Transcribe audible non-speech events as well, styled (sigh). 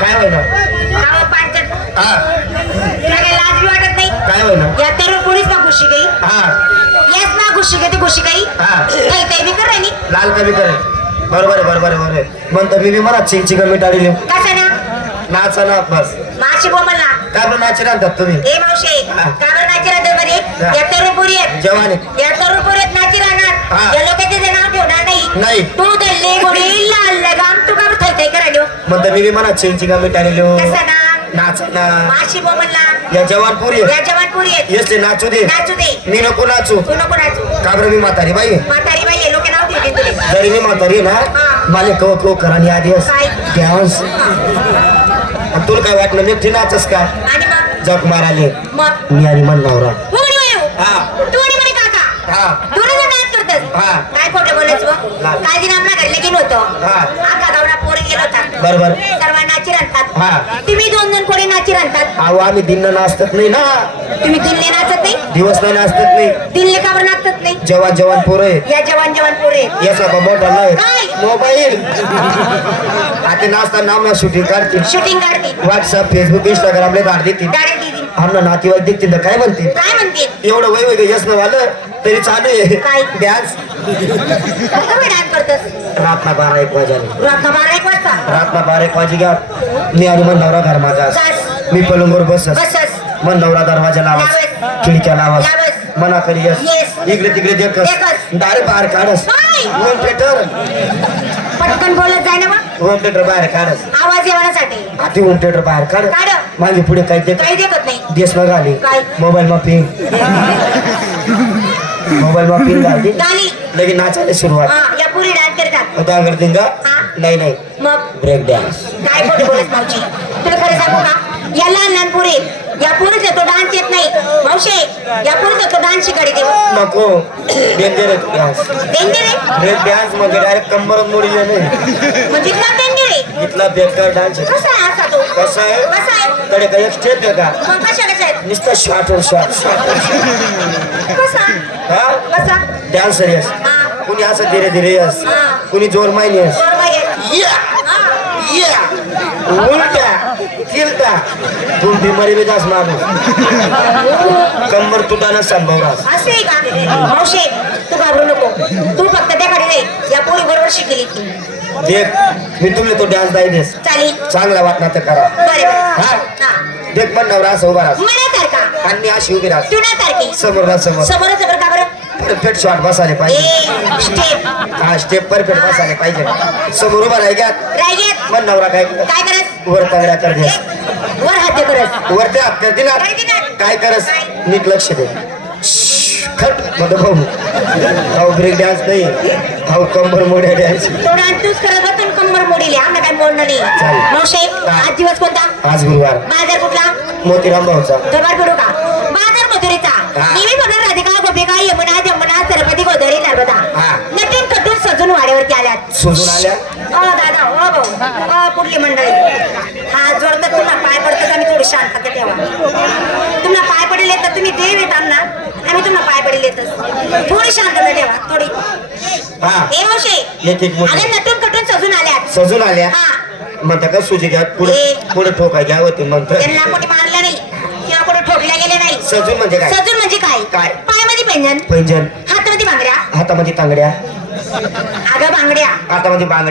काय होईना? गावात पांचट हा. तुला काही लाज बी वाटत नाही. काय होईना? या तर पुरीच ना घुशी गई हा. याच ना घुशी गई ती घुशी गई हा. काही काही बी कर राहिली लाल कमी करे बरोबर आहे बरोबर आहे बरोबर आहे. म्हणतो मी बी म्हणा चिंची कमी टाळली कसं ना नाचा ना बस. माशी बोमल ना काय पण नाची राहतात तुम्ही. ए मावशे हा. का बरं नाची राहते मध्ये हा. या तरुण पुरी आहेत. जवानी. या तरुण पुरी आहेत नाची हा. राहणार या लोकांचे नाव ठेवणार नाही. नाही. तू दल्ले गोडी लाल लगाम तू का म्हणतो मी बी म्हणा चिंची कमी टाळली कसं ना? नाचा ना माशी बोमल ना या जवान पुरी या जवान पुरी आहेत. येस ते नाचू दे. नाचू दे. मी नको नाचू. तू नको नाचू. का बरं मी म्हातारी बाई म्हातारी बाई लोक नाव ठेवतील तुले. जरी मी म्हातारी ना. मला कव कव करानी आधी काय? डान्स तुला काय वाटलं मी नाचस का? जग माराले. मग? मी आणि मन नवरा मुगडी वयो हा तू आणि म्हणे काका हा तू ना डान्स करतस हा. काय खोटं बोलायचं बा? हा. काय दिन आमना घडले गेलो होतो हा. आका गावडा पोरं गेलो होता बरोबर. सर्व नाची हा. तुम्ही दोन दोन पोरी नाची राहतात अहो आम्ही दिन नाचतात नाही ना. तुम्ही दिल्ली नाचत नाही? दिवस नाही नाचतात नाही. दिल्ली का बरं नाचत नाही? जवान जवान पोरं आहे या जवान जवान पोरे याचा का मोठा काय? मोबाईल. आता नाचता नाम शूटिंग काढतील. शूटिंग काढते व्हॉट्सअप फेसबुक इंस्टाग्रामला धाड देतील. गाडी दिदी आमना नातेवाईक देखतील तर काय म्हणतील? काय म्हणते एवढं वय वय यश वालं तरी चालू आहे. काय? डान्स तुम्ही डान्स करतस? रातना बारा एक रात्र बारा एक वाजता रातना बारा एक वाजी घ्या. मी आणि मन नवरा घर माझा बस. मी पलंगवर बसस मन नवरा दरवाजा लावास. खिडक्या लावास लावस. मनाकडे यस. इकडे तिकडे देखस. दारे बाहेर काढस? होम थिएटर पटकन बोलत जाय ना मग. होम थिएटर बाहेर काढस आवाज येण्यासाठी आधी होम थिएटर बाहेर काढ. मागे पुढे काही देखत नाही. देश मग आली. काय? मोबाईल मा पिंग मोबाईल (laughs) मा पिंग गाणी लगेच नाचायला सुरुवात. या पुरी डान्स करतात. हा. नाही नाही. मग? ब्रेक डान्स काय खोटं बोलत मावशी तुला खरं सांगू का? या लहान लहान पुरी या पुरीचा तो डान्स येत नाही. मावशे या पुरीचा तो डान्स शिकाडी देव नको. डेंजर डान्स डेंजर आहे? ब्रेक डान्स म्हणजे डायरेक्ट कंबर मोडीले नाही म्हणजे का डेंजर आहे? इथला बेकार डान्स आहे. कसा आहे असा तो? कसा आहे? कसा आहे? कडे काही एक स्टेप आहे का? मग कशा कशा आहेत? नुसतं शॉर्ट वर शॉर्ट कसा? हा? कसा? डान्स यस हा. कुणी असं धीरे धीरे यस हा. कुणी जोर माहिती यस बरोबर आहे. या हा. या उलटा तिलटा तू बिमारी में जास मारू कंबर तुटाना संभव रास असं आहे का मावशे तू घाबरू नको तू फक्त त्याकडे नाही या पोरी बरोबर शिकली ती देख मी तुमले तो डान्स दाई देस चालेल चांगला वाटणार तर करा बरे हा. देख पण नवरा असं उभा मनासारखा आणि अशी उभी रास तू ना सारखी समोर रास समोर समोर समोर का बरं परफेक्ट शॉट बसायला पाहिजे. स्टेप हा स्टेप परफेक्ट बसायला पाहिजे. समोर उभा राही रायगेत मग नवरा काय काय करस वर तगड्या कर दे वर हात करस वरती हात करते ना. काय करस? नीट लक्ष दे. खटमध्ये भाऊ भाऊ ब्रेक डान्स नाही. भाऊ कंबर मोड्या डान्स तो करत होता कंबर मोडीले. आम्हाला काय नाही. मावशे आज दिवस कोणता? आज गुरुवार. बाजार कुठला? मोतीराम भाऊचा. दरबार फिरू का? बाजार आल्या. अ दादा ओ भाऊ मंडळी. हा जोडतात तुम्हाला पाय पडतात थोडी शांतता ठेवा तुम्हाला पाय पडेल तर तुम्ही देव येतात ना आम्ही तुम्हाला पाय पडेल येतच थोडी शांतता ठेवा थोडी. हा. मावशे. एक एक नटून कटून सजून आल्यात. सजून आल्या? हा. म्हणता का सुजी घ्या पुढे. पुढे ठोकाय घ्या होते म्हणतं. त्यांना कोणी मारलं नाही. किंवा कोणी ठोकल्या गेले नाही. सजून म्हणजे काय? सजून म्हणजे काय? काय? पायामध्ये पैंजण. पैंजण. हातामध्ये बांगड्या. हातामध्ये तांगड्या. अगं बांगड्या. हातामध्ये म्हणजे बांगड्या.